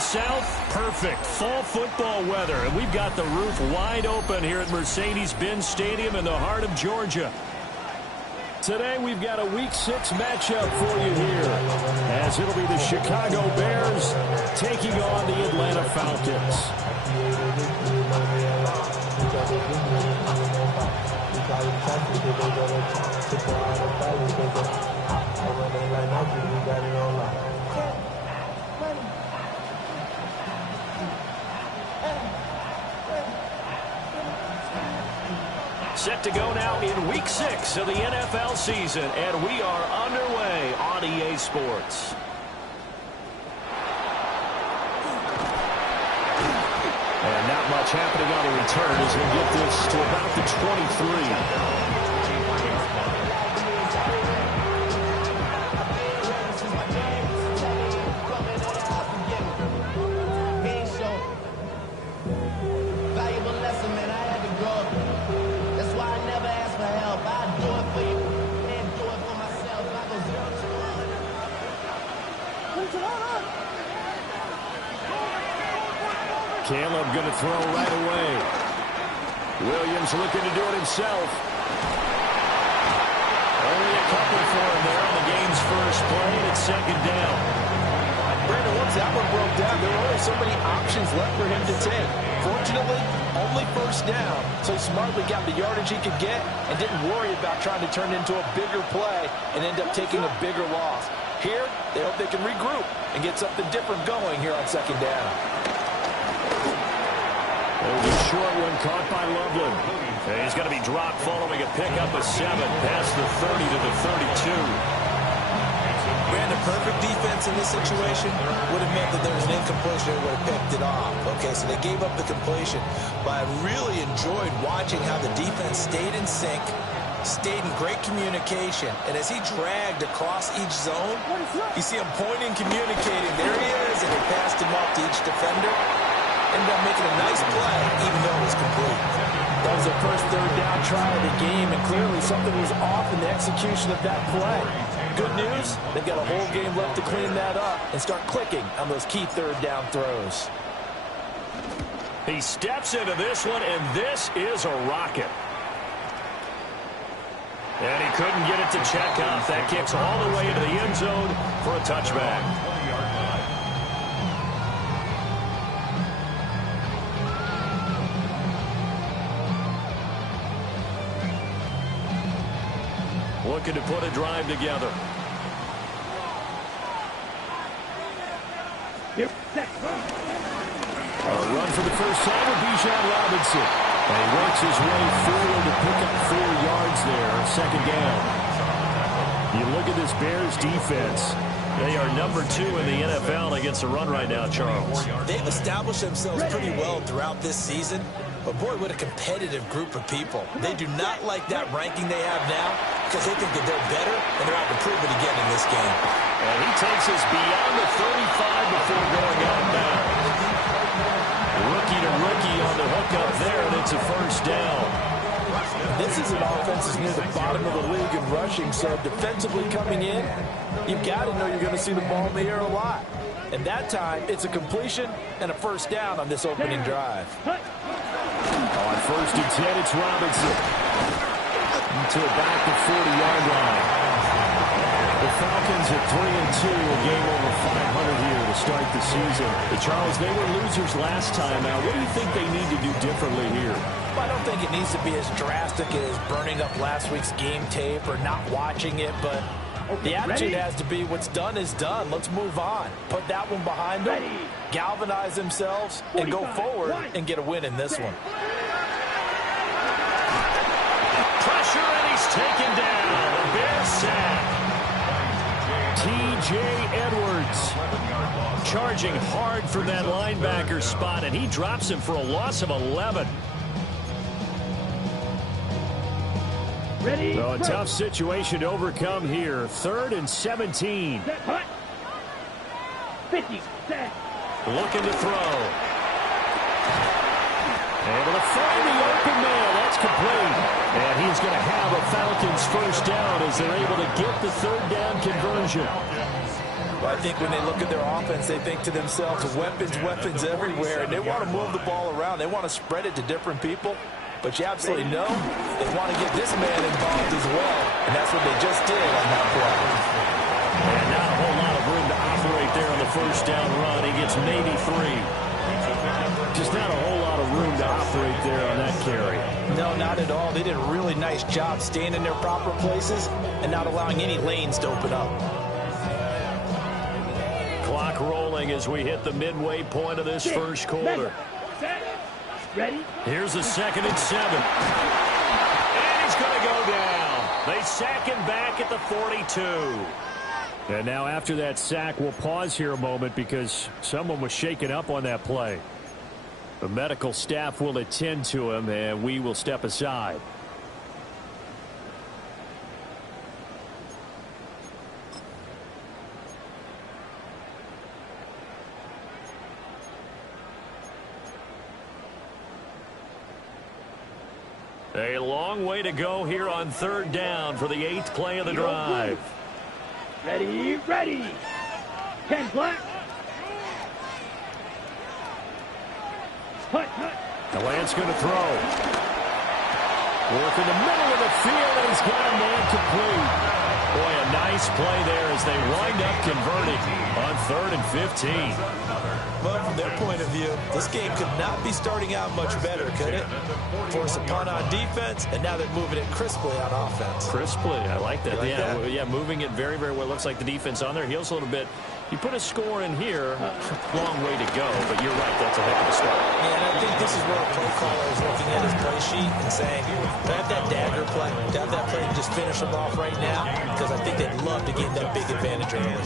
the south? Perfect. Fall football weather. And we've got the roof wide open here at Mercedes-Benz Stadium in the heart of Georgia. Today we've got a Week 6 matchup for you here, as it'll be the Chicago Bears taking on the Atlanta Falcons. Set to go now in Week 6 of the NFL season, and we are underway on EA Sports. And not much happening on the return as we get this to about the 23. Caleb going to throw right away. Williams looking to do it himself. Only a couple for him there on the game's first play, and it's second down. Brandon, once that one broke down, there were only so many options left for him to take. Fortunately, only first down, so he smartly got the yardage he could get and didn't worry about trying to turn it into a bigger play and end up taking a bigger loss. Here, they hope they can regroup and get something different going here on second down. There's a short one caught by Loveland. And he's going to be dropped following a pickup of 7 past the 30 to the 32. Brandon, perfect defense in this situation would have meant that there was an incompletion and would have picked it off. Okay, so they gave up the completion. But I really enjoyed watching how the defense stayed in sync, stayed in great communication. And as he dragged across each zone, you see him pointing, communicating. There he is, and he passed him off to each defender. Ended up making a nice play, even though it was complete. That was the first third down try of the game, and clearly something was off in the execution of that play. Good news, they've got a whole game left to clean that up and start clicking on those key third down throws. He steps into this one, and this is a rocket. And he couldn't get it to check off. That kicks all the way into the end zone for a touchback. Looking to put a drive together. A run for the first time with Bijan Robinson. And he works his way forward to pick up 4 yards there. Second down. You look at this Bears defense. They are number 2 in the NFL against the run right now, Charles. They've established themselves pretty well throughout this season. But, boy, what a competitive group of people. They do not like that ranking they have now because they think that they're better, and they're out to prove it again in this game. And he takes us beyond the 35 before going out of bounds. Rookie to rookie on the hook up there, and it's a first down. This is an offense that's near the bottom of the league in rushing, so defensively coming in, you've got to know you're going to see the ball in the air a lot. And that time, it's a completion and a first down on this opening drive. On first and 10, it's Robinson. To about the 40-yard line. The Falcons at 3-2, a game over 500 here to start the season. Charles, they were losers last time out. What do you think they need to do differently here? I don't think it needs to be as drastic as burning up last week's game tape or not watching it, but the attitude has to be what's done is done. Let's move on. Put that one behind them, galvanize themselves, and go forward and get a win in this one. Pressure, and he's taken down. The Bears sack. T.J. Edwards charging hard from that linebacker spot, and he drops him for a loss of 11. Ready, so a tough situation to overcome here. 3rd and 17. 50, set. Looking to throw. Able to find the open man. That's complete. And he's going to have a Falcons first down as they're able to get the 3rd down conversion. Well, I think when they look at their offense, they think to themselves, weapons, weapons everywhere, and they want to move the ball around. They want to spread it to different people. But you absolutely know they want to get this man involved as well, and that's what they just did on that play. And not a whole lot of room to operate there on the first down run. He gets maybe 3. Just not a whole lot of room to operate there on that carry. No, not at all. They did a really nice job staying in their proper places and not allowing any lanes to open up. Clock rolling as we hit the midway point of this first quarter. Ready? Here's a 2nd and 7. And he's going to go down. They sack him back at the 42. And now after that sack, we'll pause here a moment because someone was shaken up on that play. The medical staff will attend to him, and we will step aside. A long way to go here on 3rd down for the 8th play of the drive. Ready, ready. 10 black. Hut, hut. The Lance going to throw. Work in the middle of the field, and he's got a man complete. Boy, a nice play there as they wind up converting on 3rd and 15. But from their point of view, this game could not be starting out much better, could it? Force a punt on defense, and now they're moving it crisply on offense. Crisply, I like that. Like that? Yeah, moving it very, very well. Looks like the defense on their heels a little bit. You put a score in here, long way to go, but you're right, that's a heck of a start. Yeah, and I think this is where a play caller is looking at his play sheet and saying, to have that dagger play, to have that play and just finish them off right now, because I think they'd love to gain that big advantage early.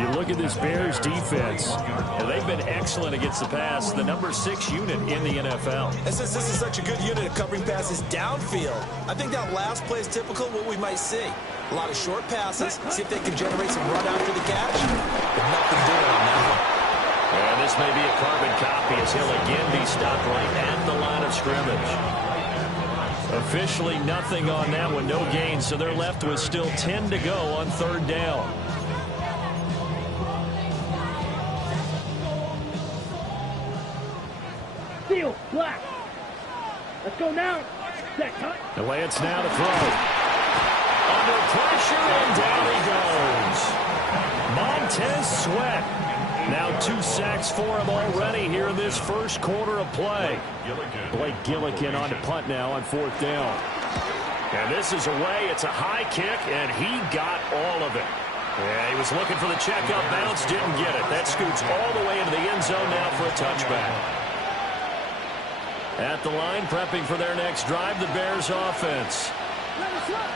You look at this Bears defense, and they've been excellent against the pass, the number 6 unit in the NFL. And since this is such a good unit of covering passes downfield, I think that last play is typical of what we might see. A lot of short passes, see if they can generate some run after the catch, but nothing doing on that one. And this may be a carbon copy as he'll again be stopped right at the line of scrimmage. Officially nothing on that one, no gain, so they're left with still 10 to go on 3rd down. Field, black. Let's go now. Set, cut. The Lance now to throw. Under pressure, and down he goes. Montez Sweat. Now 2 sacks for him already here in this first quarter of play. Blake Gillikin on to punt now on 4th down. And this is away. It's a high kick, and he got all of it. Yeah, he was looking for the checkup bounce, didn't get it. That scoots all the way into the end zone now for a touchback. At the line, prepping for their next drive, the Bears offense.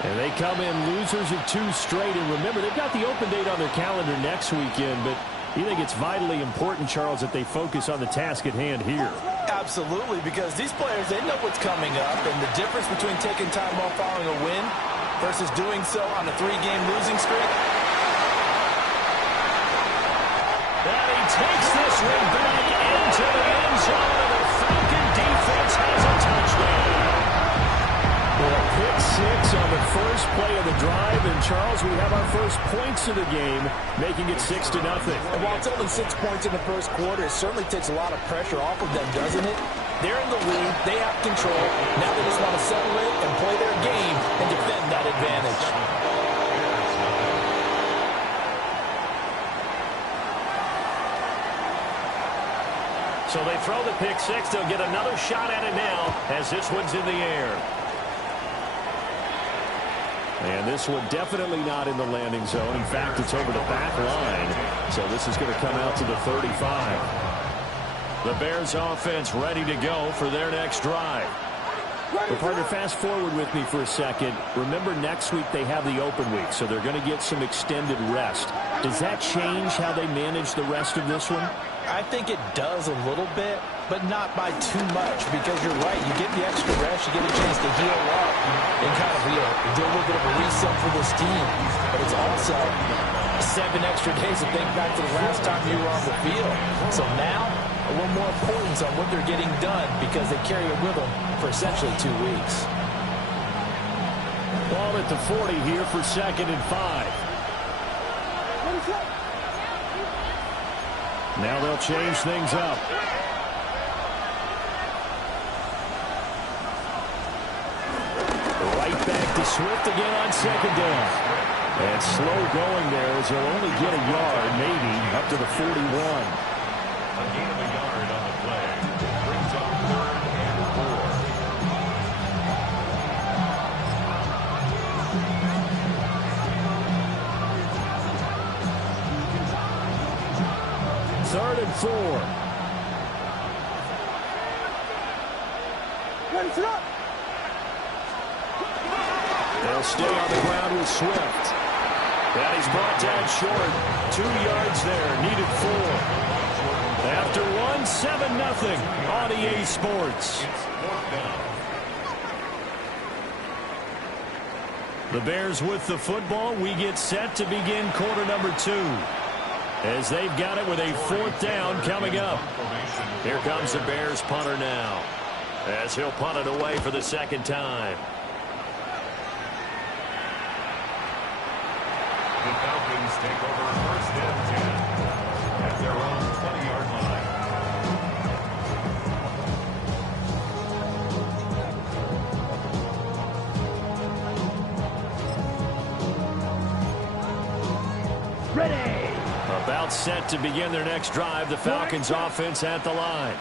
And they come in losers of 2 straight. And remember, they've got the open date on their calendar next weekend, but you think it's vitally important, Charles, that they focus on the task at hand here? Absolutely, because these players, they know what's coming up, and the difference between taking time off following a win versus doing so on a 3-game losing streak. And he takes this one back into the end zone, and the Falcon defense has a touchdown. Well, a pick 6 on the first play of the drive, and Charles, we have our first points of the game, making it 6-0. And while it's only 6 points in the first quarter, it certainly takes a lot of pressure off of them, doesn't it? They're in the lead, they have control. Now they just want to settle it and play their game and defend that advantage. So they throw the pick 6. They'll get another shot at it now as this one's in the air. And this one definitely not in the landing zone. In fact, it's over the back line. So this is going to come out to the 35. The Bears offense ready to go for their next drive. Well, partner, fast forward with me for a second. Remember, next week they have the open week, so they're going to get some extended rest. Does that change how they manage the rest of this one? I think it does a little bit, but not by too much, because you're right. You get the extra rest, you get a chance to heal up and kind of do a little bit of a reset for this team. But it's also 7 extra days to think back to the last time you were on the field. So now, a little more importance on what they're getting done, because they carry it with them for essentially 2 weeks. Ball at the 40 here for 2nd and 5. Now they'll change things up. Right back to Swift again on second down. And slow going there as he'll only get a yard, maybe, up to the 41. A gain of a yard on the play. Brings up 3rd and 4. 3rd and 4. Ready, set up. They'll stay on the ground with Swift. And he's brought down short. 2 yards there. Needed 4. After 1, 7-0 on EA Sports. The Bears with the football. We get set to begin quarter number 2. As they've got it with a 4th down coming up. Here comes the Bears punter now. As he'll punt it away for the 2nd time. The Falcons take over 1st and 10 at their own 20-yard line. Ready. About set to begin their next drive. The Falcons offense at the line.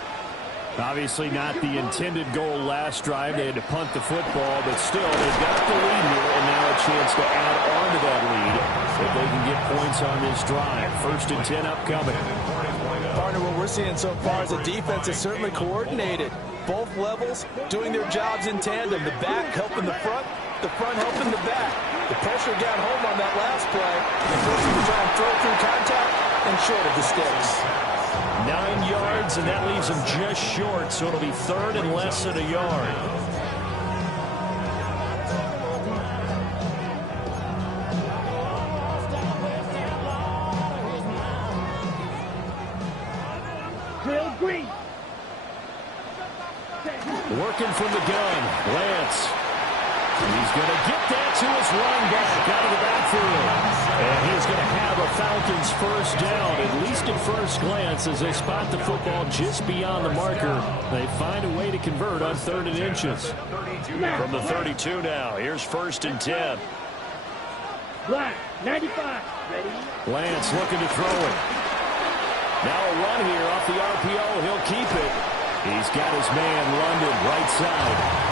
Obviously not the intended goal last drive. They had to punt the football, but still, they've got the lead here, and now a chance to add on to that lead if they can get points on this drive. 1st and 10 upcoming. Partner, what we're seeing so far is the defense is certainly coordinated. Both levels doing their jobs in tandem. The back helping the front helping the back. The pressure got home on that last play. They forced him to try and throw through contact and short of the sticks. 9 yards, and that leaves them just short, so it'll be 3rd and less than a yard. Drill green. Working from the gun, Lance. He's going to get that to his run back out of the backfield. And he's going to have a Falcons 1st down, at least at first glance, as they spot the football just beyond the marker. They find a way to convert on 3rd and inches. From the 32 now, here's 1st and 10. Black, 95. Ready. Lance looking to throw it. Now a run here off the RPO. He'll keep it. He's got his man, London, right side.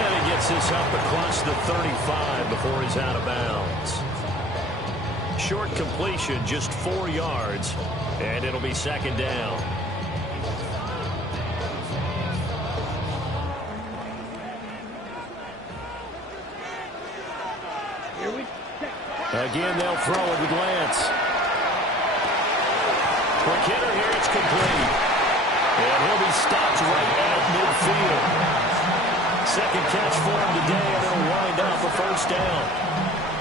And he gets this up across the 35 before he's out of bounds. Short completion, just 4 yards, and it'll be 2nd down. Here we go. Again, they'll throw it with Lance. Quick hitter here, it's complete. And he'll be stopped right at midfield. 2nd catch for him today, and he'll wind up a 1st down.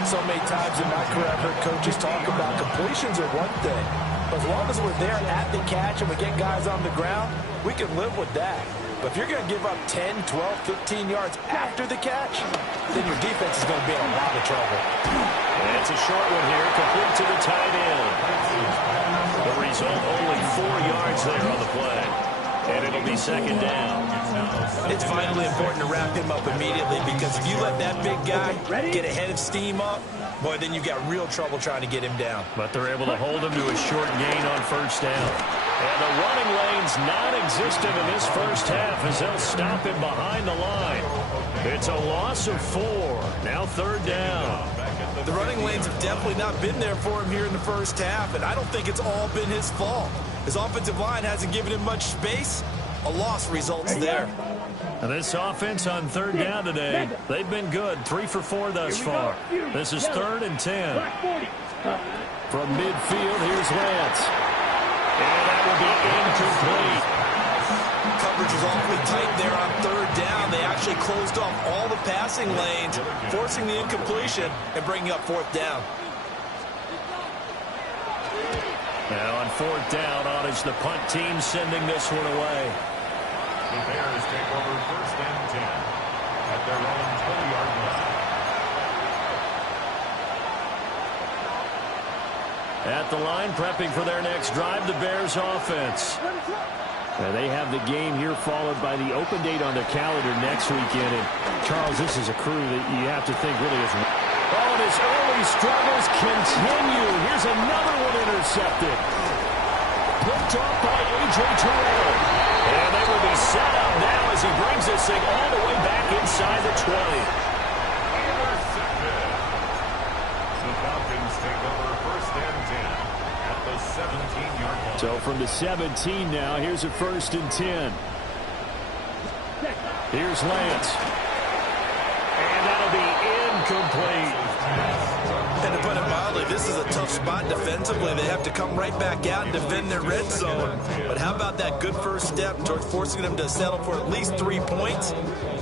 So many times in my career, I've heard coaches talk about completions are one thing. But as long as we're there at the catch and we get guys on the ground, we can live with that. But if you're going to give up 10, 12, 15 yards after the catch, then your defense is going to be in a lot of trouble. And it's a short one here, complete to the tight end. The result, only 4 yards there on the play. And it'll be 2nd down. It's vitally important to wrap him up immediately, because if you let that big guy get a head of steam up, boy, then you've got real trouble trying to get him down. But they're able to hold him to a short gain on 1st down. And the running lane's non-existent in this 1st half as they'll stop him behind the line. It's a loss of 4. Now 3rd down. The running lanes have definitely not been there for him here in the 1st half, and I don't think it's all been his fault. His offensive line hasn't given him much space. A loss results there. And this offense on 3rd down today, they've been good. 3 for 4 thus far. This is 3rd and 10. From midfield, here's Lance. And that will be incomplete. Coverage was awfully tight there on 3rd down. They actually closed off all the passing lanes, forcing the incompletion and bringing up 4th down. Now on 4th down, is the punt team sending this one away. The Bears take over 1st and 10 at their own 20-yard line. At the line, prepping for their next drive, the Bears offense. They have the game here followed by the open date on their calendar next weekend. And Charles, this is a crew that you have to think really is... Oh, and his early struggles continue. Here's another one intercepted. Picked off by A.J. Terrell. And they will be set up now as he brings this thing all the way back inside the 20. Intercepted. The Falcons take over first and 10 at the 17-yard line. So from the 17 now, here's a 1st and 10. Here's Lance. And that'll be incomplete. And to put it mildly, this is a tough spot defensively. They have to come right back out and defend their red zone. But how about that good first step towards forcing them to settle for at least 3 points?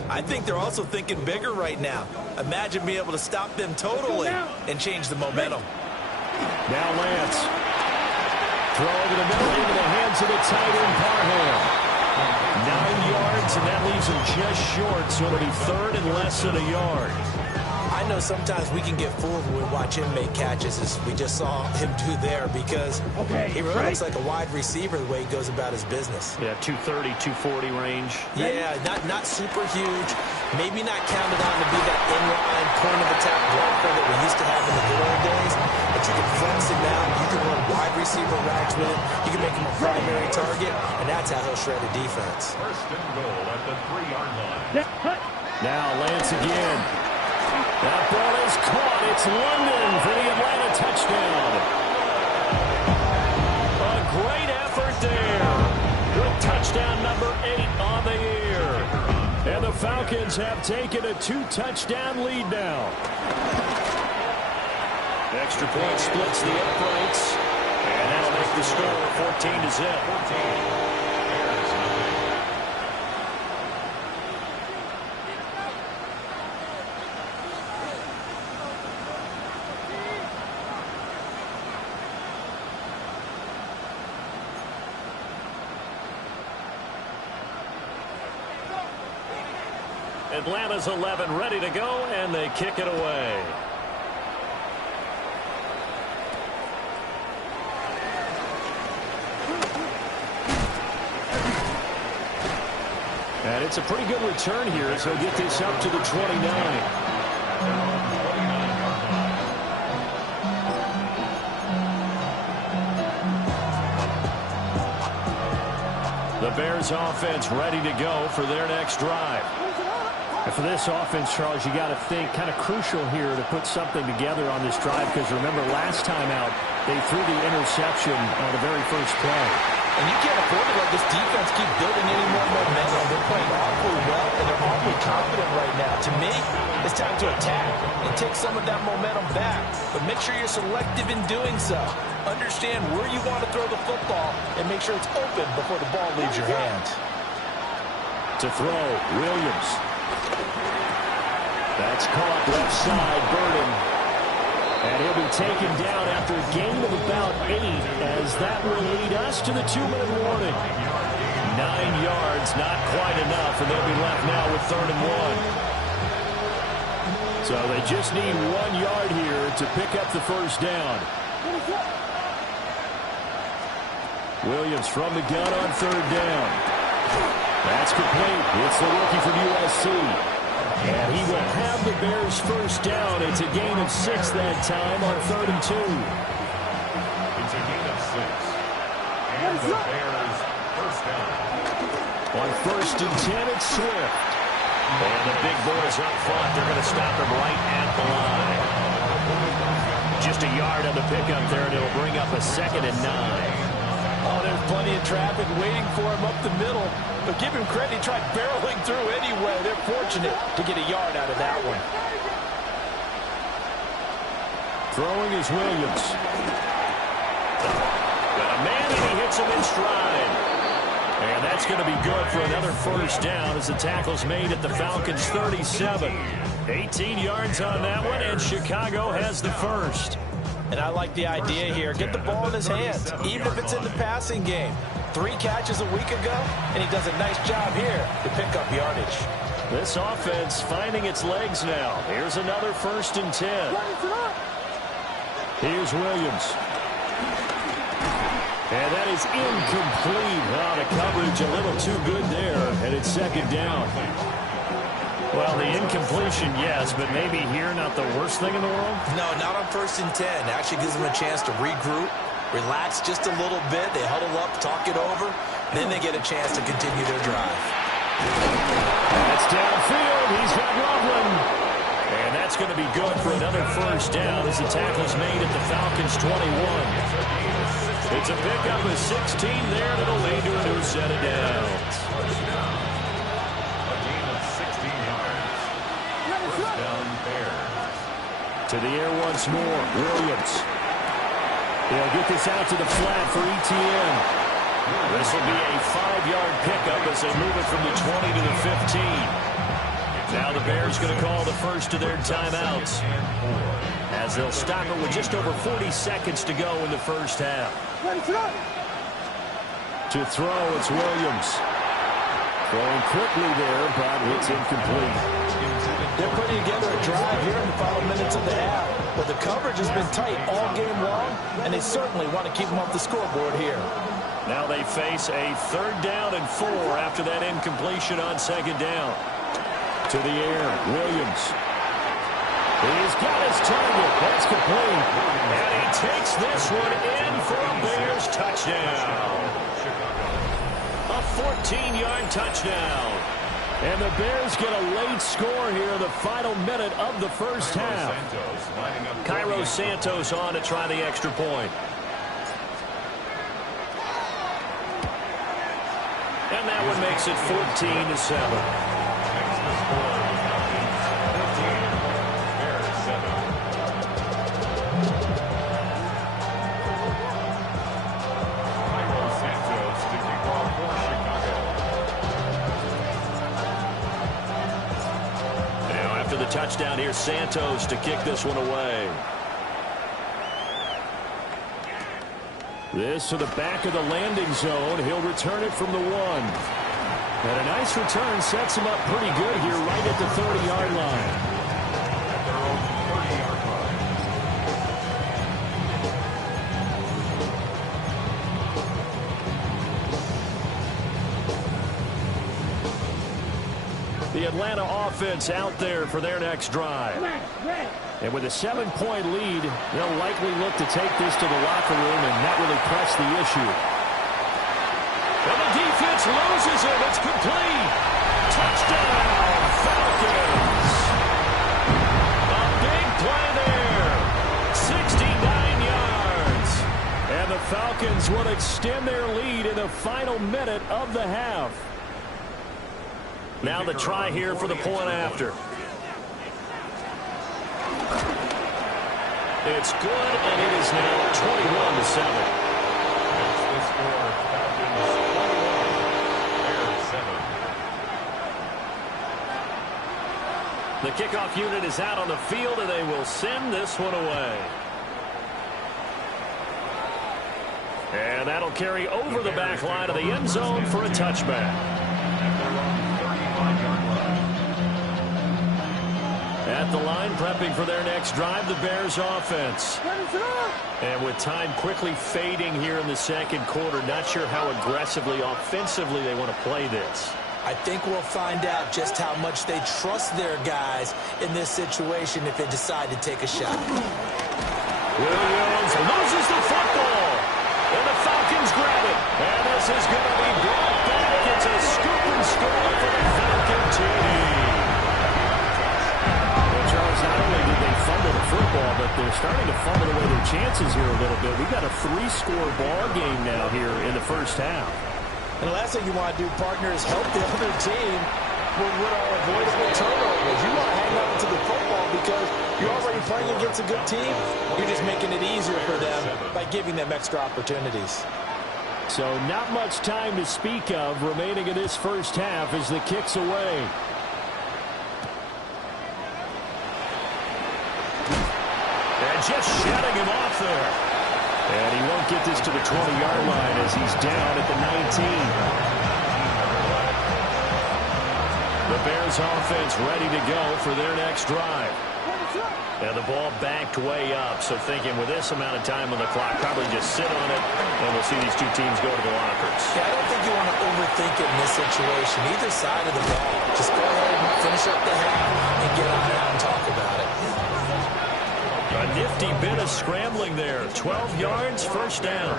I think they're also thinking bigger right now. Imagine being able to stop them totally and change the momentum. Now Lance. Throw over the middle into the hands of the tight end, Parham. 9 yards, and that leaves him just short, so it'll be 3rd and less than a yard. I know sometimes we can get fooled when we watch him make catches, as we just saw him do there, because he really looks like a wide receiver the way he goes about his business. Yeah, 230, 240 range. Yeah, not super huge. Maybe not counted on to be that inline point-of-attack blocker that we used to have in the good old days, but you can flex him out. You can run wide receiver routes with him. You can make him a primary target, and that's how he'll shred a defense. First and goal at the 3-yard line. Now Lance again. That ball is caught. It's London for the Atlanta touchdown. A great effort there. Good touchdown number 8 on the year. And the Falcons have taken a 2-touchdown lead now. Extra point splits the uprights. And that'll make the score 14-0. Atlanta's 11 ready to go, and they kick it away. And it's a pretty good return here, so get this up to the 29. The Bears offense ready to go for their next drive. And for this offense, Charles, you got to think kind of crucial here to put something together on this drive, because remember last time out they threw the interception on the very first play. And you can't afford to let this defense keep building any more momentum. They're playing awfully well, and they're awfully confident right now. To me, it's time to attack and take some of that momentum back. But make sure you're selective in doing so. Understand where you want to throw the football and make sure it's open before the ball leaves your hands. To throw, Williams. That's caught left side, Burden. And he'll be taken down after a gain of about 8, as that will lead us to the 2-minute warning. 9 yards, not quite enough, and they'll be left now with 3rd and 1. So they just need 1 yard here to pick up the first down. Williams from the gun on 3rd down. That's complete. It's the rookie from USC. And he will have the Bears first down. It's a gain of 6 that time on 3rd and 2. It's a gain of 6. And the Bears first down. On 1st and 10, it's Swift. And the big boys up front, they're going to stop him right at the line. Just a yard on the pickup there, and it'll bring up a 2nd and 9. Oh, there's plenty of traffic waiting for him up the middle. But give him credit, he tried barreling through anyway. They're fortunate to get a yard out of that one. Throwing is Williams. Got a man, and he hits him in stride. And that's going to be good for another first down as the tackle's made at the Falcons' 37. 18 yards on that one, and Chicago has the first. And I like the idea here. Get the ball in his hands, even if it's in the passing game. 3 catches a week ago, and he does a nice job here to pick up yardage. This offense finding its legs now. Here's another 1st and 10. Here's Williams. And that is incomplete. Oh, the coverage a little too good there, and it's second down. Well, the incompletion, yes, but maybe here not the worst thing in the world? No, not on 1st and 10. Actually gives them a chance to regroup, relax just a little bit. They huddle up, talk it over, then they get a chance to continue their drive. That's downfield. He's got Loveland. And that's going to be good for another first down as the tackle's made at the Falcons' 21. It's a pickup of 16 there, and it'll lead to a new set of downs. A gain of 16 yards. First down, Bears. To the air once more, Williams. They'll get this out to the flat for Etienne. This will be a 5-yard pickup as they move it from the 20 to the 15. Now the Bears going to call the first of their timeouts as they'll stop it with just over 40 seconds to go in the first half. To throw, it's Williams. Throwing quickly there, but it's incomplete. They're putting together a drive here in the final minutes of the half, but the coverage has been tight all game long, and they certainly want to keep them off the scoreboard here. Now they face a 3rd down and 4 after that incompletion on 2nd down. To the air, Williams. He's got his target. That's complete. And he takes this one in for a Bears touchdown. A 14-yard touchdown. And the Bears get a late score here in the final minute of the first half. Cairo Santos on to try the extra point. And that one makes it 14-7. Touchdown here, Santos to kick this one away. This to the back of the landing zone. He'll return it from the 1. And a nice return sets him up pretty good here right at the 30-yard line. The Atlanta offense out there for their next drive. And with a 7-point lead, they'll likely look to take this to the locker room and not really press the issue. And the defense loses it. It's complete. Touchdown, Falcons. A big play there. 69 yards. And the Falcons will extend their lead in the final minute of the half. Now the try here for the point after. It's good, and it is now 21-7. That's the score. Falcons 21, Bears 7. The kickoff unit is out on the field, and they will send this one away. And that'll carry over the back line of the end zone for a touchback. At the line, prepping for their next drive, the Bears offense. And with time quickly fading here in the second quarter, not sure how aggressively, offensively they want to play this. I think we'll find out just how much they trust their guys in this situation if they decide to take a shot. Williams loses the football. And the Falcons grab it. And this is going to be brought back. It's a scoop and score for the Falcon team. Not only did they fumble the football, but they're starting to fumble away their chances here a little bit. We've got a 3-score ball game now here in the first half. And the last thing you want to do, partner, is help the other team with our avoidable turnovers. You want to hang on to the football because you're already playing against a good team. You're just making it easier for them by giving them extra opportunities. So not much time to speak of remaining in this first half as the kick's away. Just shutting him off there. And he won't get this to the 20-yard line as he's down at the 19. The Bears offense ready to go for their next drive. And the ball backed way up, so thinking with this amount of time on the clock, probably just sit on it, and we'll see these two teams go to the lockers. Yeah, I don't think you want to overthink it in this situation. Either side of the ball. Just go ahead and finish up the half and get on out and talk about it. A nifty bit of scrambling there. 12 yards, first down.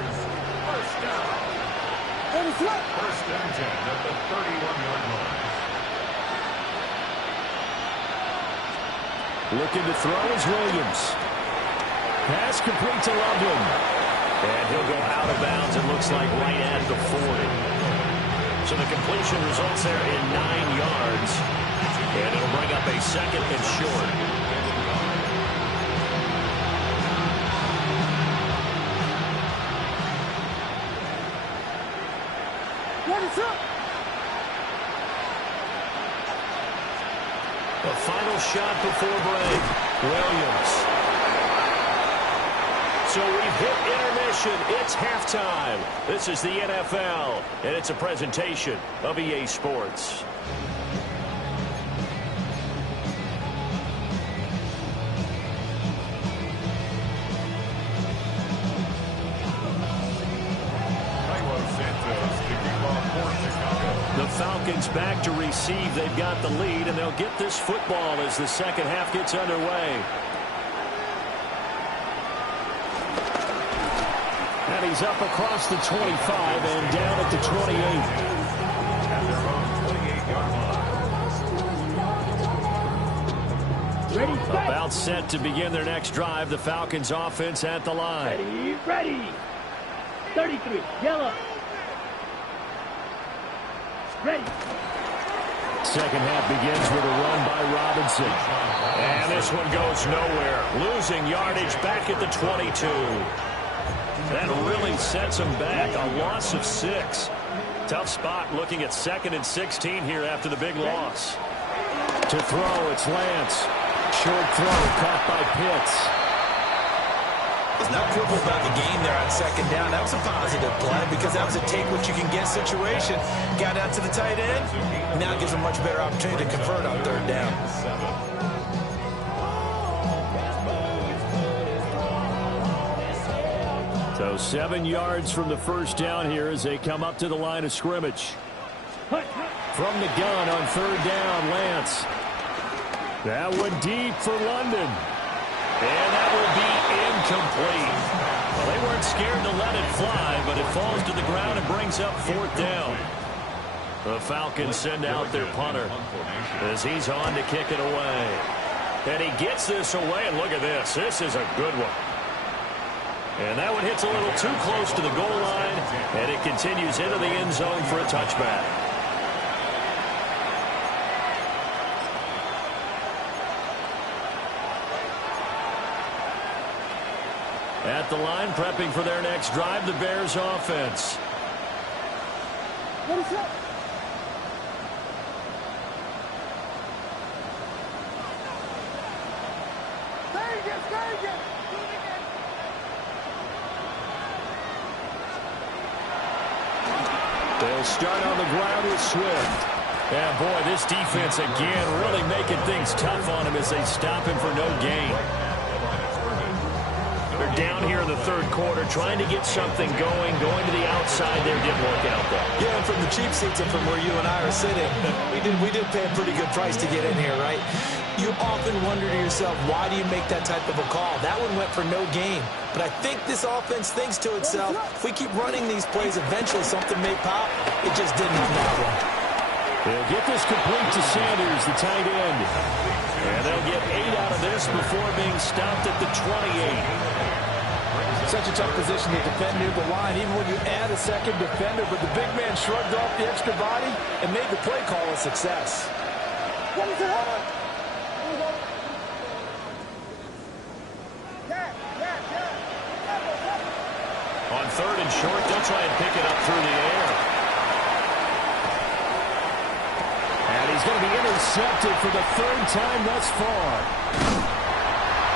First and 10 at the 31-yard line. Looking to throw is Williams. Pass complete to London. And he'll go out of bounds, it looks like, right at the 40. So the completion results there in 9 yards. And it'll bring up a second and short. The final shot before break. Williams. So we've hit intermission. It's halftime. This is the NFL, and it's a presentation of EA Sports. The Falcons back to receive. They've got the lead, and they'll get this football as the second half gets underway. And he's up across the 25 and down at the 28. Ready, set. About set to begin their next drive. The Falcons offense at the line. Ready. 33, yellow. Ready. Second half begins with a run by Robinson. And this one goes nowhere. Losing yardage back at the 22. That really sets him back. A loss of 6. Tough spot looking at 2nd and 16 here after the big loss. To throw, it's Lance. Short throw, caught by Pitts. He's not quibble about the game there on second down. That was a positive play because that was a take-what-you-can-get situation. Got out to the tight end. Now it gives him a much better opportunity to convert on third down. So 7 yards from the first down here as they come up to the line of scrimmage. From the gun on third down, Lance. That one deep for London. And that will be incomplete. Well, they weren't scared to let it fly, but it falls to the ground and brings up fourth down. The Falcons send out their punter as he's on to kick it away. And he gets this away, and look at this. This is a good one. And that one hits a little too close to the goal line, and it continues into the end zone for a touchback. At the line, prepping for their next drive, the Bears offense. What is up? They'll start on the ground with Swift. And boy, this defense again really making things tough on him as they stop him for no gain. They're down here in the third quarter, trying to get something going to the outside there. Didn't work out, though. Yeah, and from the cheap seats and from where you and I are sitting, we did pay a pretty good price to get in here, right? You often wonder to yourself, why do you make that type of a call? That one went for no gain. But I think this offense thinks to itself, if we keep running these plays, eventually something may pop. It just didn't on that one. They'll get this complete to Sanders, the tight end. And they'll get 8 out of this before being stopped at the 28. Such a tough position to defend near the line, even when you add a second defender. But the big man shrugged off the extra body and made the play call a success. What is it? On third and short, they'll try and pick it up through the air. And he's going to be intercepted for the third time thus far.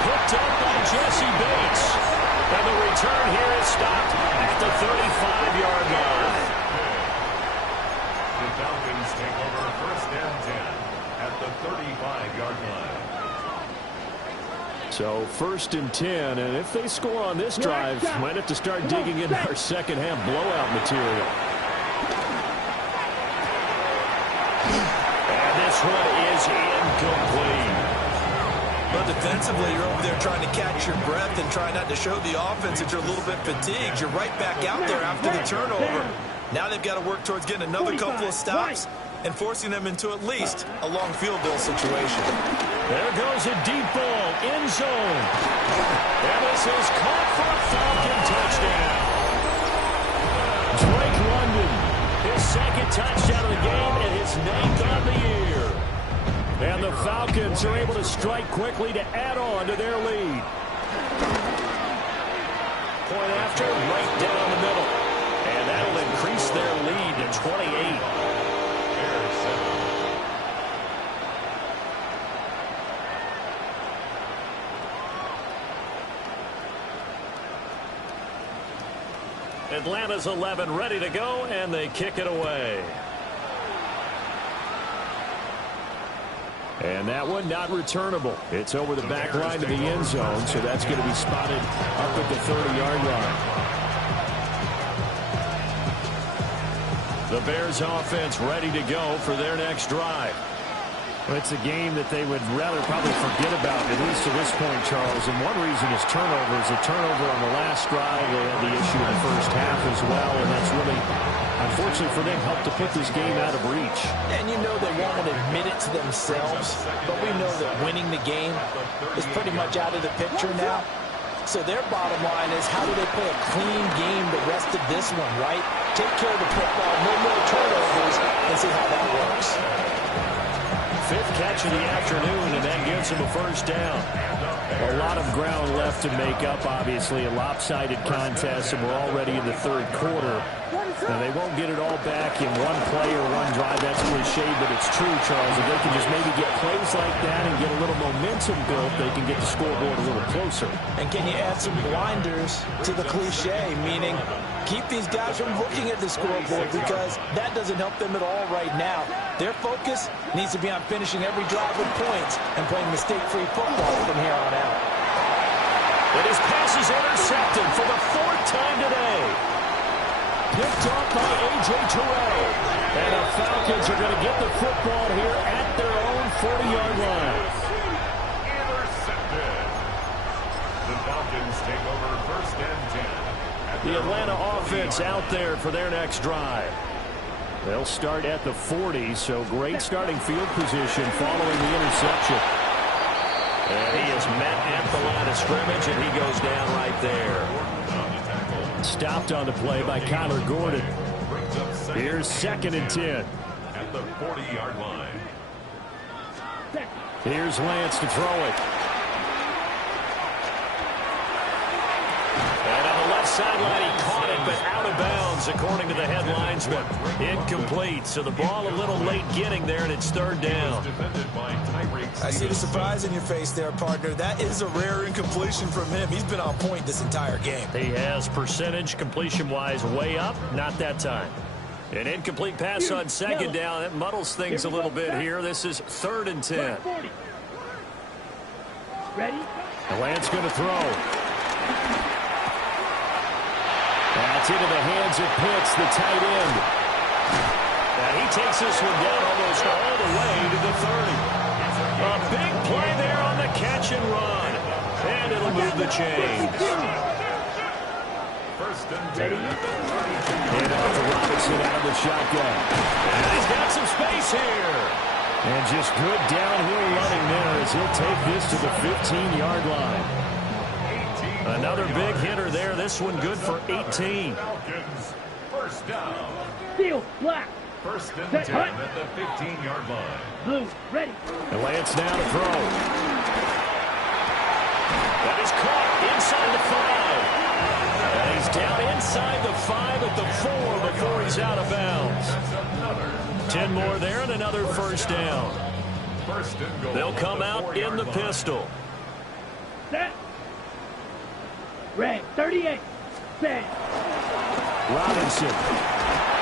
Picked up by Jesse Bates. And the return here is stopped at the 35-yard line. The Falcons take over first and 10 at the 35-yard line. So 1st and 10, and if they score on this drive, might have to start digging into our second half blowout material. And this one is incomplete. Well, defensively, you're over there trying to catch your breath and try not to show the offense that you're a little bit fatigued. You're right back out there after the turnover. Now they've got to work towards getting another couple of stops and forcing them into at least a long field goal situation. There goes a deep ball, end zone. And this is caught for a Falcon touchdown. Drake London, his second touchdown of the game, and his 9th on the year. And the Falcons are able to strike quickly to add on to their lead. Point after, right down the middle. And that'll increase their lead to 28. Atlanta's 11 ready to go, and they kick it away. And that one not returnable. It's over the back line to the end zone, so that's going to be spotted up at the 30-yard line. The Bears offense ready to go for their next drive. Well, it's a game that they would rather probably forget about, at least to this point, Charles. And one reason is turnovers. A turnover on the last drive. They had the issue in the first half as well, and that's really, unfortunately for them, helped to put this game out of reach. And you know they won't admit it to themselves, but we know that winning the game is pretty much out of the picture now. So their bottom line is, how do they play a clean game the rest of this one, right? Take care of the football, no more turnovers, and see how that works. 5th catch of the afternoon, and that gives him a first down. A lot of ground left to make up, obviously. A lopsided contest, and we're already in the 3rd quarter. Now, they won't get it all back in one play or one drive. That's cliche, but it's true, Charles. If they can just maybe get plays like that and get a little momentum built, they can get the scoreboard a little closer. And can you add some blinders to the cliche, meaning keep these guys from looking at the scoreboard, because that doesn't help them at all right now. Their focus needs to be on finishing every drive with points and playing mistake-free football from here on out. And his pass is intercepted for the 4th time today. Picked off by A.J. Terrell. And the Falcons are going to get the football here at their own 40-yard line. Intercepted. The Falcons take over 1st and 10. The Atlanta offense out there for their next drive. They'll start at the 40, so great starting field position following the interception. And he is met at the line of scrimmage, and he goes down right there. Stopped on the play by Kyler Gordon. Here's 2nd and 10. At the 40-yard line. Here's Lance to throw it. And on the left sideline, he caught it, but out of bounds, according to the head linesman. Incomplete, so the ball a little late getting there, and it's 3rd down. I see the surprise in your face there, partner. That is a rare incompletion from him. He's been on point this entire game. He has percentage completion-wise way up, not that time. An incomplete pass on 2nd down. That muddles things a little bit here. This is 3rd and 10. Ready? Lance going to throw. That's into the hands of Pitts, the tight end. And he takes this one down almost all the way to the 30. A big play there on the catch and run. And it'll move the chains. 1st and 10. And off to Robinson out of the shotgun. And he's got some space here. And just good downhill running there as he'll take this to the 15-yard line. Another big hitter there. This one good for 18. Falcons, 1st down. Steel, black. 1st and 10 at the 15-yard line. Blue, ready. And Lance now to throw. That is caught inside the 5. And he's down inside the 5 at the 4 before he's out of bounds. 10 more there and another 1st down. 1st and goal. They'll come out in the pistol. Set. Red, 38. Set. Robinson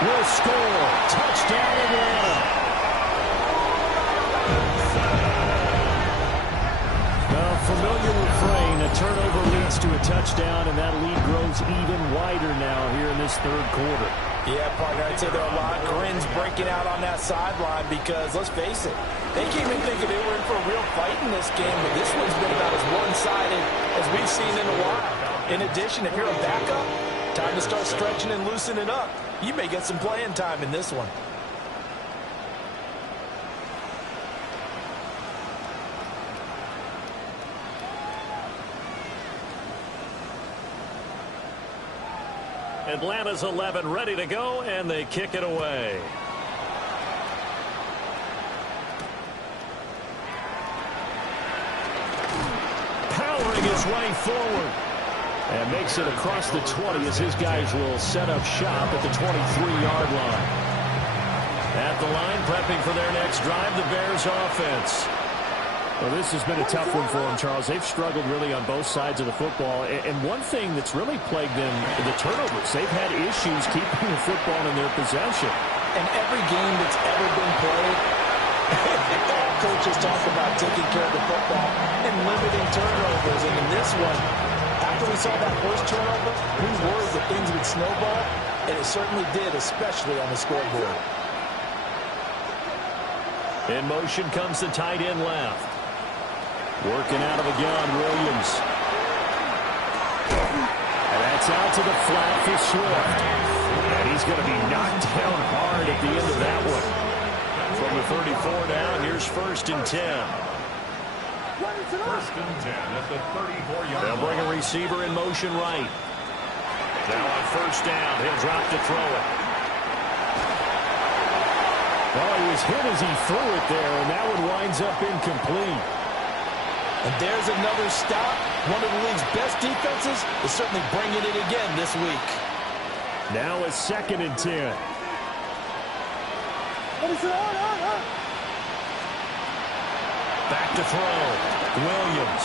will score. Touchdown, Atlanta. Familiar with touchdown, and that lead grows even wider now here in this third quarter. Yeah, partner, I'd say there are a lot of grins breaking out on that sideline because, let's face it, they came in thinking they were in for a real fight in this game, but this one's been about as one-sided as we've seen in a while. In addition, if you're a backup, time to start stretching and loosening up. You may get some playing time in this one. Atlanta's 11 ready to go, and they kick it away. Powering his way forward. And makes it across the 20 as his guys will set up shop at the 23-yard line. At the line, prepping for their next drive, the Bears offense. Well, this has been a tough one for them, Charles. They've struggled really on both sides of the football. And one thing that's really plagued them, the turnovers. They've had issues keeping the football in their possession. And every game that's ever been played, coaches talk about taking care of the football and limiting turnovers. And in this one, after we saw that first turnover, we worried that things would snowball, and it certainly did, especially on the scoreboard. In motion comes the tight end left. Working out of a gun, Williams. And that's out to the flat for Swift. And he's going to be knocked down hard at the end of that one. From the 34 down, here's 1st and 10. 1st and 10 at the 34-yard line. They'll bring a receiver in motion right. Now on 1st down, he'll drop to throw it. Well, he was hit as he threw it there, and that one winds up incomplete. And there's another stop. One of the league's best defenses is certainly bringing it again this week. Now a 2nd and 10. Back to throw. Williams.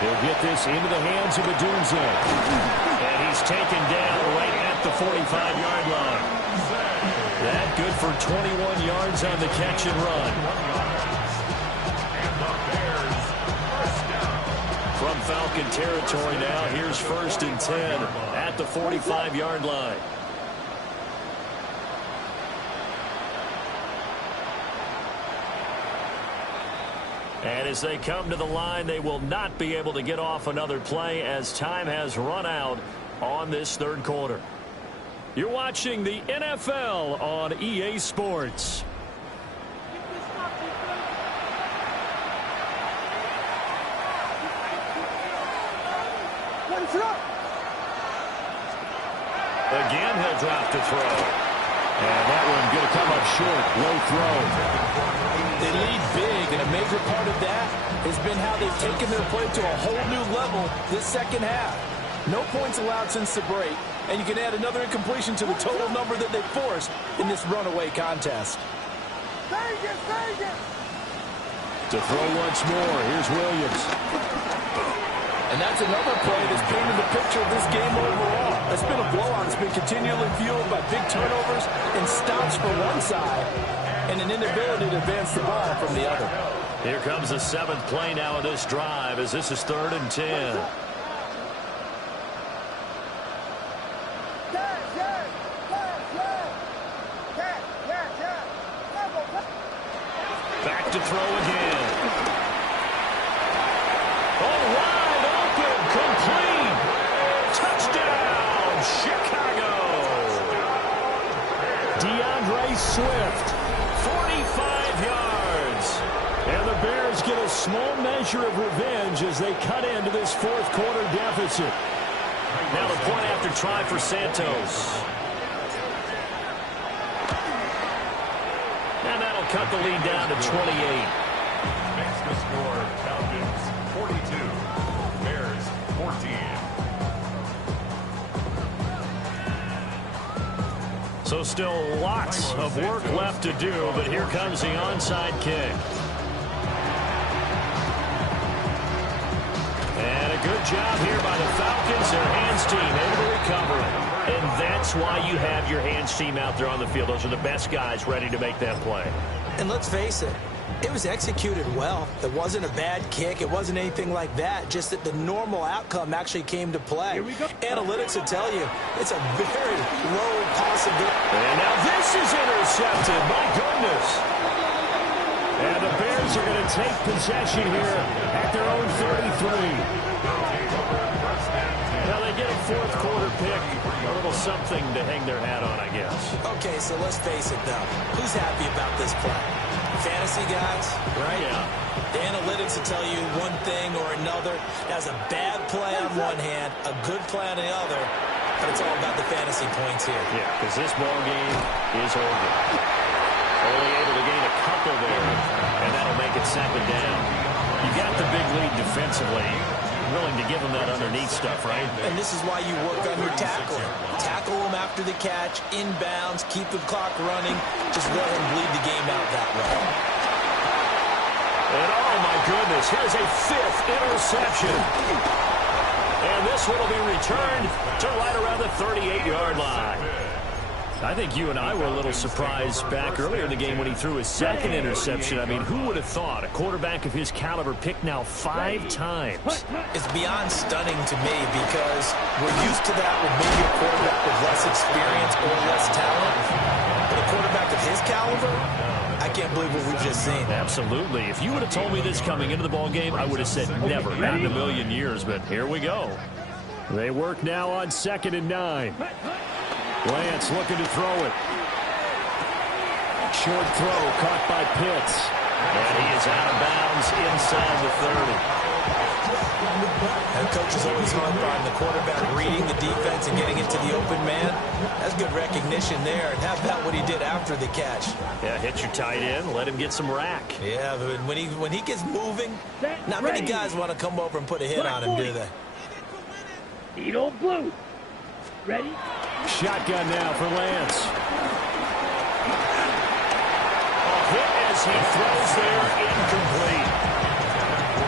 He'll get this into the hands of Odunze. And he's taken down right at the 45-yard line. That good for 21 yards on the catch and run. From Falcon territory now, here's 1st and 10 at the 45-yard line. And as they come to the line, they will not be able to get off another play as time has run out on this third quarter. You're watching the NFL on EA Sports. Again, he'll drop to throw. And that one going to come up short. Low throw. They lead big, and a major part of that has been how they've taken their play to a whole new level this second half. No points allowed since the break, and you can add another incompletion to the total number that they forced in this runaway contest. To throw once more, here's Williams. And that's another play that's painted the picture of this game overall. It's been a blowout. It's been continually fueled by big turnovers and stops for one side and an inability to advance the ball from the other. Here comes the 7th play now of this drive as this is 3rd and 10. Back to throw again. Oh, wide open, complete. Touchdown, Chicago. DeAndre Swift, 45 yards. And the Bears get a small measure of revenge as they cut into this fourth quarter deficit. Now the point after try for Santos. And that'll cut the lead down to 28. Makes the score Falcons 42, Bears 14. So still lots of work left to do, but here comes the onside kick. And a good job here by the Falcons. Their hands team able to recover it. And that's why you have your hands team out there on the field. Those are the best guys ready to make that play. And let's face it, It was executed well. It wasn't a bad kick. It wasn't anything like that. Just that the normal outcome actually came to play. Analytics will tell you it's a very low possibility. And now this is intercepted. My goodness. And the Bears are going to take possession here at their own 33. Now they get a fourth quarter pick. A little something to hang their hat on, I guess. Okay, so let's face it, though. Who's happy about this play? Fantasy guys, right? Yeah. The analytics will tell you one thing or another. That's a bad play on one hand, a good play on the other, but it's all about the fantasy points here. Yeah, because this ball game is over. Only able to gain a couple there, and that'll make it second down. You got the big lead defensively. Willing to give them that underneath stuff, right? And this is why you work on your tackling. Tackle them after the catch, inbounds, keep the clock running. Just let him bleed the game out that way. And oh my goodness, here's a fifth interception. And this one will be returned to right around the 38-yard line. I think you and I were a little surprised back earlier in the game when he threw his second interception. I mean, who would have thought a quarterback of his caliber picked now 5 times? It's beyond stunning to me because we're used to that with maybe a quarterback with less experience or less talent. But a quarterback of his caliber, I can't believe what we've just seen. Absolutely. If you would have told me this coming into the ball game, I would have said never, not in a million years. But here we go. They work now on 2nd and 9. Lance looking to throw it. Short throw caught by Pitts. And he is out of bounds inside the 30. And coach is always hung on the quarterback reading the defense and getting it to the open man. That's good recognition there. And how about what he did after the catch? Yeah, hit your tight end, let him get some rack. Yeah, but when he gets moving, not many guys want to come over and put a hit on him, do they? Need old blue. Ready? Shotgun now for Lance. A hit as he throws there, incomplete.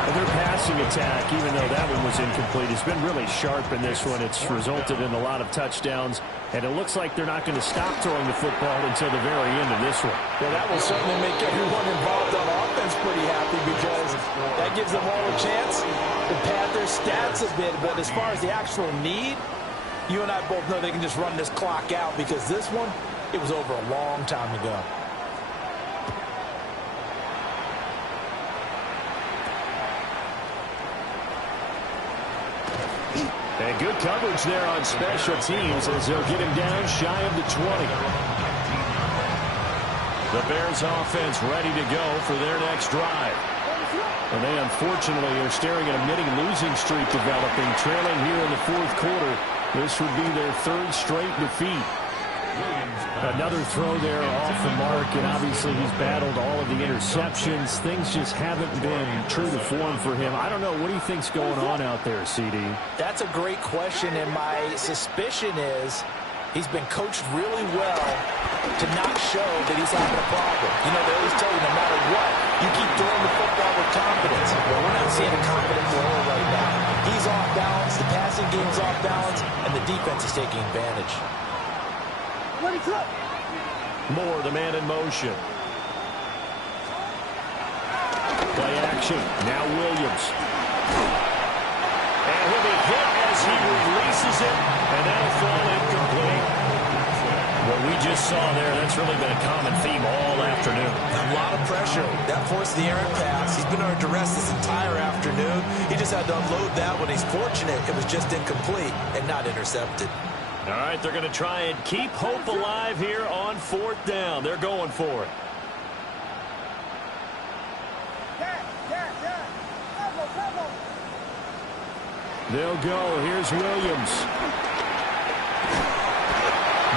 And their passing attack, even though that one was incomplete, has been really sharp in this one. It's resulted in a lot of touchdowns, and it looks like they're not going to stop throwing the football until the very end of this one. Well, that will certainly make everyone involved on offense pretty happy because that gives them all a chance to pad their stats a bit. But as far as the actual need, you and I both know they can just run this clock out because this one, it was over a long time ago. And good coverage there on special teams as they'll get him down shy of the 20. The Bears offense ready to go for their next drive. And they unfortunately are staring at a mini losing streak developing, trailing here in the fourth quarter. This would be their 3rd straight defeat. Another throw there off the mark, and obviously he's battled all of the interceptions. Things just haven't been true to form for him. I don't know. What do you think's going on out there, CD? That's a great question, and my suspicion is he's been coached really well to not show that he's having a problem. You know, they always tell you no matter what, you keep throwing the football with confidence. Well, we're not seeing a confident thrower right now. He's off balance, the passing game's off balance, and the defense is taking advantage. More the man in motion. Play action. Now Williams. And he'll be hit as he releases it, and that'll fall incomplete. What we just saw there, that's really been a common theme all afternoon. A lot of pressure. That forced the errant pass. He's been under duress this entire afternoon. He just had to unload that when he's fortunate. It was just incomplete and not intercepted. All right, they're going to try and keep hope alive here on 4th down. They're going for it. They'll go. Here's Williams.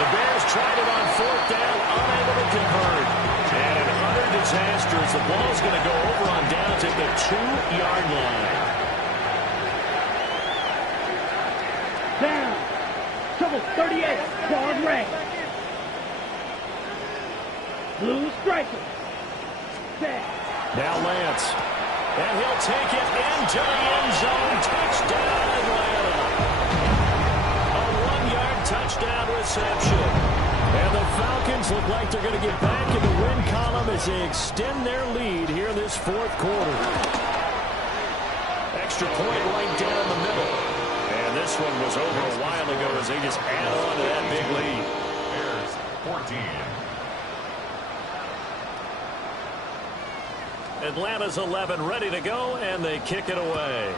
The Bears tried it on 4th down, unable to convert. And an utter disaster as the ball's going to go over on down to the 2-yard line. Down. Trouble 38. Ball red. Blue striker. Set. Now Lance. And he'll take it into the end zone. Touchdown, Atlanta. A 1-yard touchdown reception. And the Falcons look like they're going to get back in the win column as as they extend their lead here in this fourth quarter. Extra point right down the middle. And this one was over a while ago as they just add on to that big lead. Bears 14. Atlanta's 11 ready to go, and they kick it away.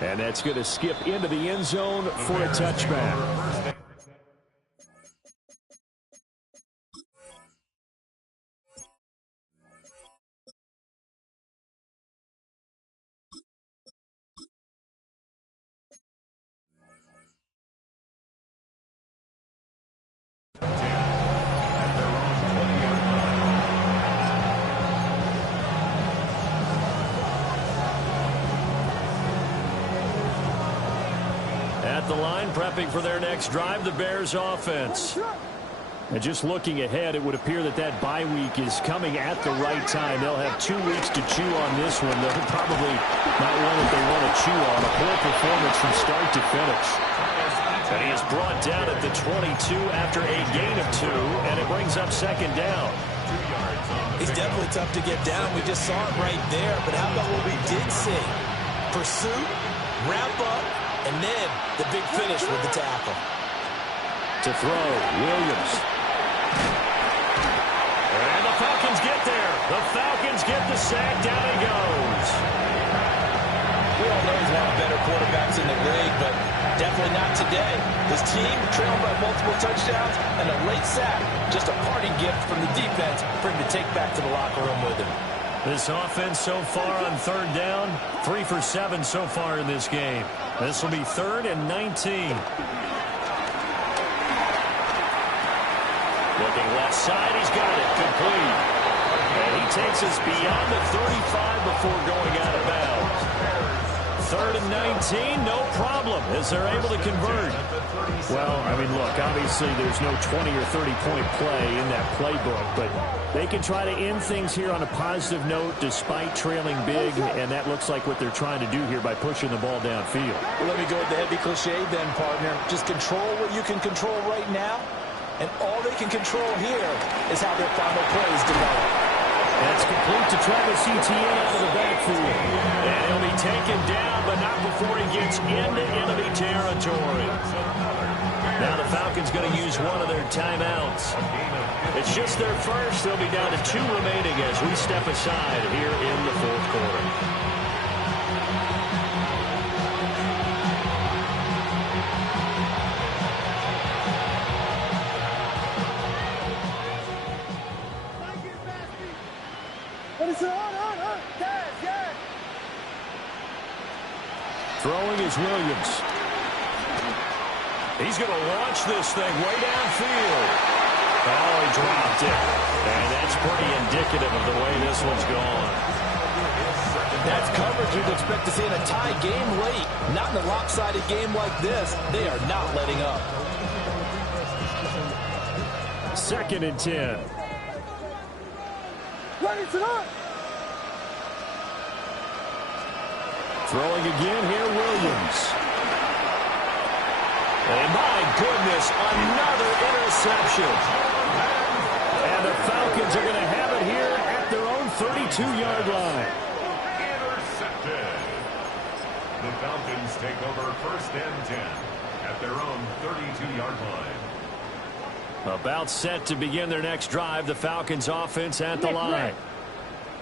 And that's going to skip into the end zone for a touchback. At the line, prepping for their next drive, the Bears offense. And just looking ahead, it would appear that that bye week is coming at the right time. They'll have 2 weeks to chew on this one. They'll probably not one that they want to chew on. A poor performance from start to finish. And he is brought down at the 22 after a gain of 2, and it brings up second down. He's definitely tough to get down. We just saw it right there. But how about what we did see? Pursuit, wrap up, and then the big finish with the tackle. To throw, Williams. And the Falcons get there. The Falcons get the sack. Down he goes. We all know he's one of the better quarterbacks in the league, but definitely not today. His team trailed by multiple touchdowns, and a late sack, just a parting gift from the defense for him to take back to the locker room with him. This offense so far on third down, 3 for 7 so far in this game. This will be 3rd and 19. Looking left side, he's got it, complete. And he takes us beyond the 35 before going out of bounds. 3rd and 19, no problem, as they're able to convert. Well, I mean, look, obviously there's no 20 or 30-point play in that playbook, but they can try to end things here on a positive note despite trailing big, and that looks like what they're trying to do here by pushing the ball downfield. Well, let me go with the heavy cliche then, partner. Just control what you can control right now, and all they can control here is how their final plays develop. That's complete to Travis Etienne out of the backfield. And he'll be taken down, but not before he gets into enemy territory. Now the Falcons going to use one of their timeouts. It's just their first. They'll be down to 2 remaining as we step aside here in the fourth quarter. Throwing is Williams. He's going to launch this thing way downfield. Oh, he dropped it. And that's pretty indicative of the way this one's gone. That's coverage you'd expect to see in a tie game late. Not in a lopsided game like this. They are not letting up. 2nd and 10. Throwing again here, Williams. And my goodness, another interception. And the Falcons are going to have it here at their own 32-yard line. Intercepted. The Falcons take over 1st and 10 at their own 32-yard line. About set to begin their next drive, the Falcons offense at the line.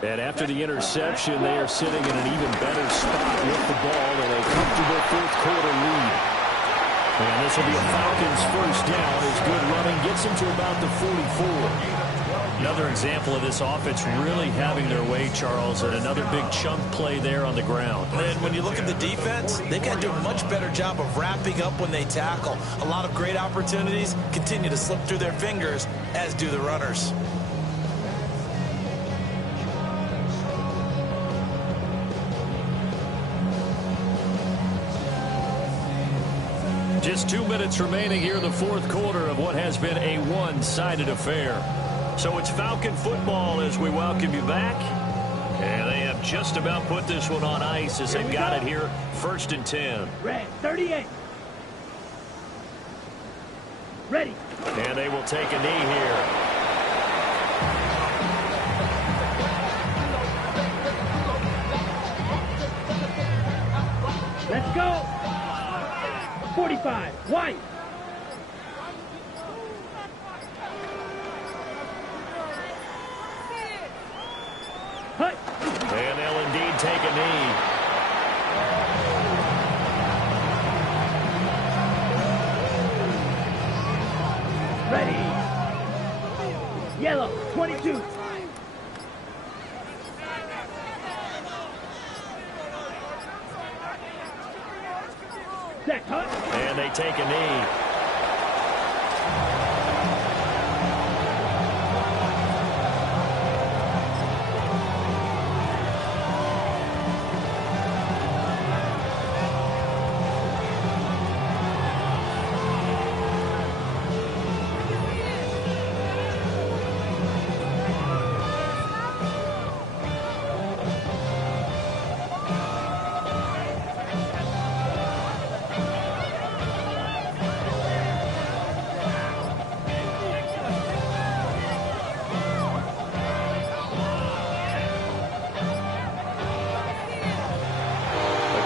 And after the interception, they are sitting in an even better spot with the ball in a comfortable fourth quarter lead. And this will be a Falcons first down as good running gets them to about the 44. Another example of this offense really having their way, Charles, and another big chunk play there on the ground. And when you look at the defense, they've got to do a much better job of wrapping up when they tackle. A lot of great opportunities continue to slip through their fingers, as do the runners. Just 2 minutes remaining here in the fourth quarter of what has been a one-sided affair. So it's Falcon football as we welcome you back. And they have just about put this one on ice as they've got it here, 1st and 10. Red, 38. Ready. And they they will take a knee here. Let's go. 45. White. Hut. And they'll indeed take a knee. Ready. Yellow. 22. Set. Hut. And they take a knee.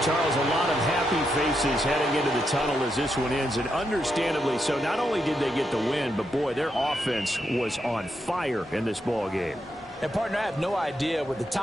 Charles, a lot of happy faces heading into the tunnel as this one ends, and understandably so. Not only did they get the win, but, boy, their offense was on fire in this ball game. And, partner, I have no idea with the top